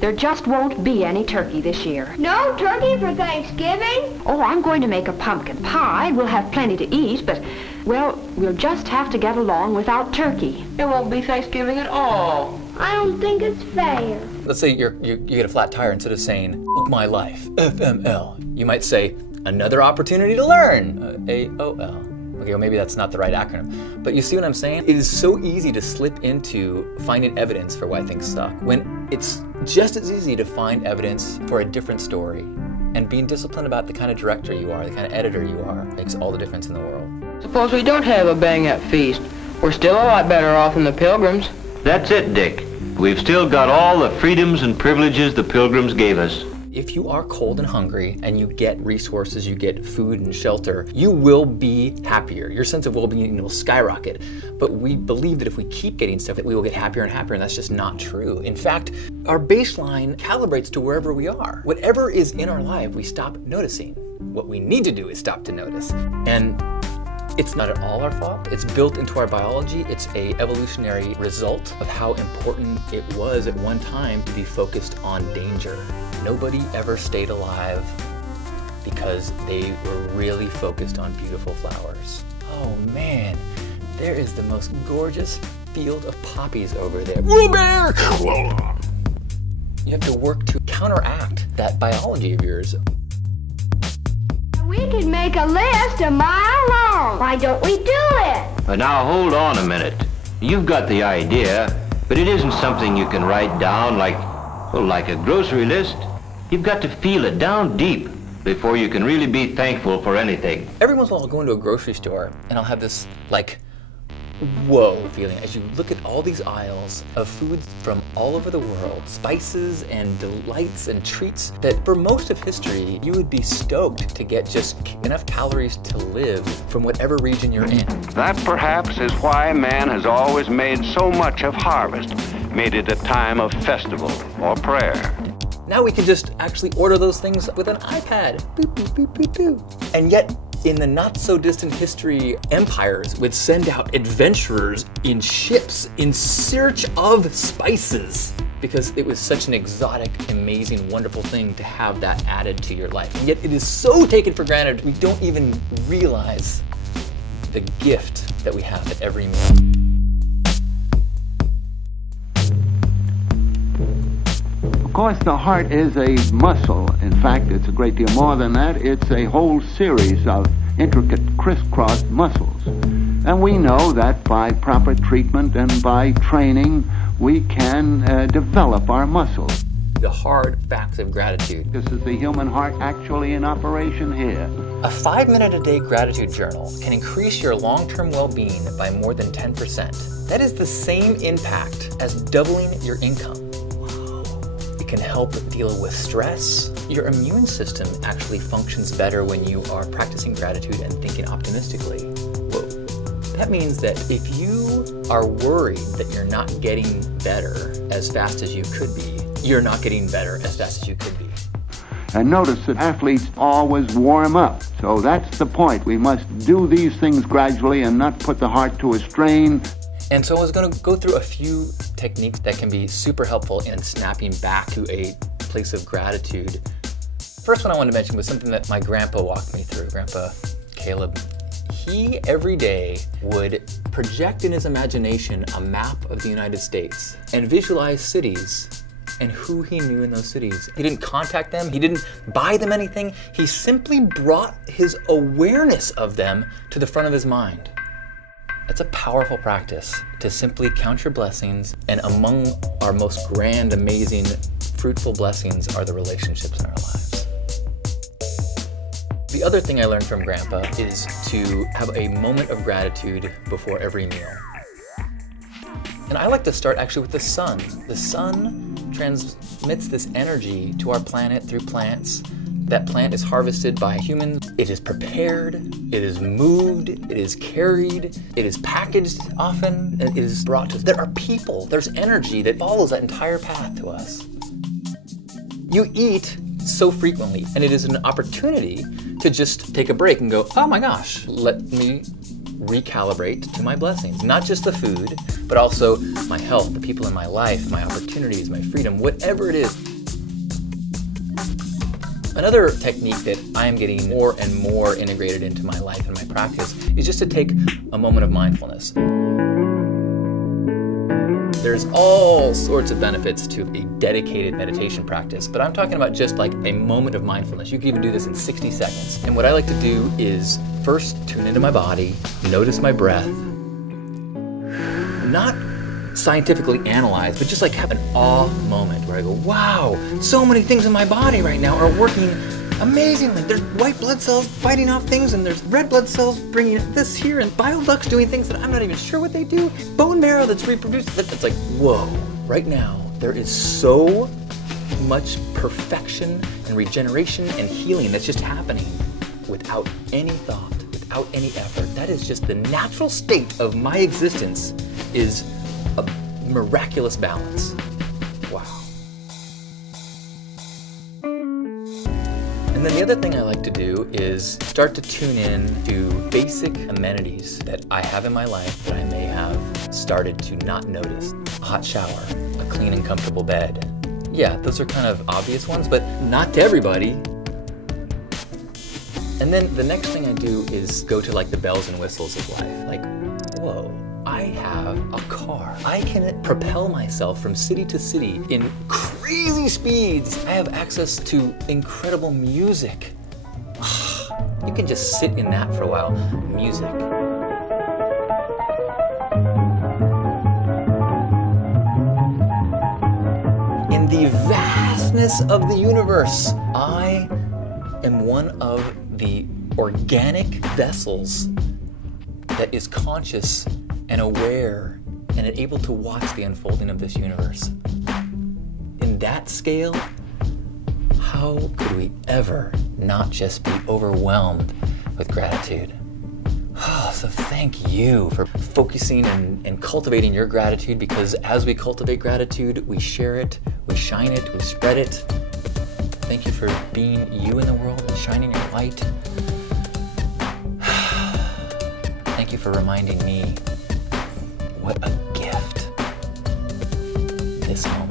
There just won't be any turkey this year. No turkey for Thanksgiving? Oh, I'm going to make a pumpkin pie. We'll have plenty to eat, but, well, we'll just have to get along without turkey. It won't be Thanksgiving at all. I don't think it's fair. Let's say you get a flat tire. Instead of saying, "Fuck my life, FML," you might say, "Another opportunity to learn," AOL. Okay, well maybe that's not the right acronym. But you see what I'm saying? It is so easy to slip into finding evidence for why things suck, when it's just as easy to find evidence for a different story. And being disciplined about the kind of director you are, the kind of editor you are, makes all the difference in the world. Suppose we don't have a bang-up feast. We're still a lot better off than the Pilgrims. That's it, Dick. We've still got all the freedoms and privileges the Pilgrims gave us. If you are cold and hungry and you get resources, you get food and shelter, you will be happier. Your sense of well-being will skyrocket. But we believe that if we keep getting stuff, that we will get happier and happier, and that's just not true. In fact, our baseline calibrates to wherever we are. Whatever is in our life, we stop noticing. What we need to do is stop to notice. And it's not at all our fault. It's built into our biology. It's an evolutionary result of how important it was at one time to be focused on danger. Nobody ever stayed alive because they were really focused on beautiful flowers. Oh man, there is the most gorgeous field of poppies over there. You have to work to counteract that biology of yours. We could make a list a mile long. Why don't we do it? Now hold on a minute. You've got the idea, but it isn't something you can write down like a grocery list. You've got to feel it down deep before you can really be thankful for anything. Every once in a while I'll go into a grocery store and I'll have this whoa feeling as you look at all these aisles of foods from all over the world, spices and delights and treats that for most of history you would be stoked to get just enough calories to live from whatever region you're in. That perhaps is why man has always made so much of harvest, made it a time of festival or prayer. Now we can just actually order those things with an iPad. Boop, boop, boop, boop, boop. And yet, in the not-so-distant history, empires would send out adventurers in ships in search of spices because it was such an exotic, amazing, wonderful thing to have that added to your life. And yet it is so taken for granted, we don't even realize the gift that we have at every meal. Of course, the heart is a muscle. In fact, it's a great deal more than that. It's a whole series of intricate crisscross muscles. And we know that by proper treatment and by training, we can develop our muscles. The hard facts of gratitude. This is the human heart actually in operation here. A 5-minute-a-day gratitude journal can increase your long-term well-being by more than 10%. That is the same impact as doubling your income. Can help deal with stress. Your immune system actually functions better when you are practicing gratitude and thinking optimistically. Whoa. That means that if you are worried that you're not getting better as fast as you could be, you're not getting better as fast as you could be. And notice that athletes always warm up. So that's the point. We must do these things gradually and not put the heart to a strain. And so I was going to go through a few techniques that can be super helpful in snapping back to a place of gratitude. First one I wanted to mention was something that my grandpa walked me through, Grandpa Caleb. He, every day, would project in his imagination a map of the United States and visualize cities and who he knew in those cities. He didn't contact them, he didn't buy them anything, he simply brought his awareness of them to the front of his mind. It's a powerful practice to simply count your blessings, and among our most grand, amazing, fruitful blessings are the relationships in our lives. The other thing I learned from Grandpa is to have a moment of gratitude before every meal. And I like to start actually with the sun. The sun transmits this energy to our planet through plants. That plant is harvested by humans. It is prepared, it is moved, it is carried, it is packaged often, and it is brought to us. There are people, there's energy that follows that entire path to us. You eat so frequently, and it is an opportunity to just take a break and go, oh my gosh, let me recalibrate to my blessings. Not just the food, but also my health, the people in my life, my opportunities, my freedom, whatever it is. Another technique that I am getting more and more integrated into my life and my practice is just to take a moment of mindfulness. There's all sorts of benefits to a dedicated meditation practice, but I'm talking about just like a moment of mindfulness. You can even do this in 60 seconds. And what I like to do is first tune into my body, notice my breath, not scientifically analyze, but just like have an awe moment where I go, wow, so many things in my body right now are working amazingly. There's white blood cells fighting off things, and there's red blood cells bringing this here, and bile ducts doing things that I'm not even sure what they do. Bone marrow that's reproduced. It's like, whoa. Right now, there is so much perfection and regeneration and healing that's just happening without any thought, without any effort. That is just the natural state of my existence, is a miraculous balance. Wow. And then the other thing I like to do is start to tune in to basic amenities that I have in my life that I may have started to not notice. A hot shower, a clean and comfortable bed. Yeah, those are kind of obvious ones, but not to everybody. And then the next thing I do is go to like the bells and whistles of life. Like, whoa, I have a car. I can propel myself from city to city in crazy speeds. I have access to incredible music. You can just sit in that for a while. Music. In the vastness of the universe, I am one of the organic vessels that is conscious and aware and able to watch the unfolding of this universe. In that scale, how could we ever not just be overwhelmed with gratitude? So thank you for focusing and cultivating your gratitude, because as we cultivate gratitude, we share it, we shine it, we spread it. Thank you for being you in the world and shining your light. Thank you for reminding me what a gift this moment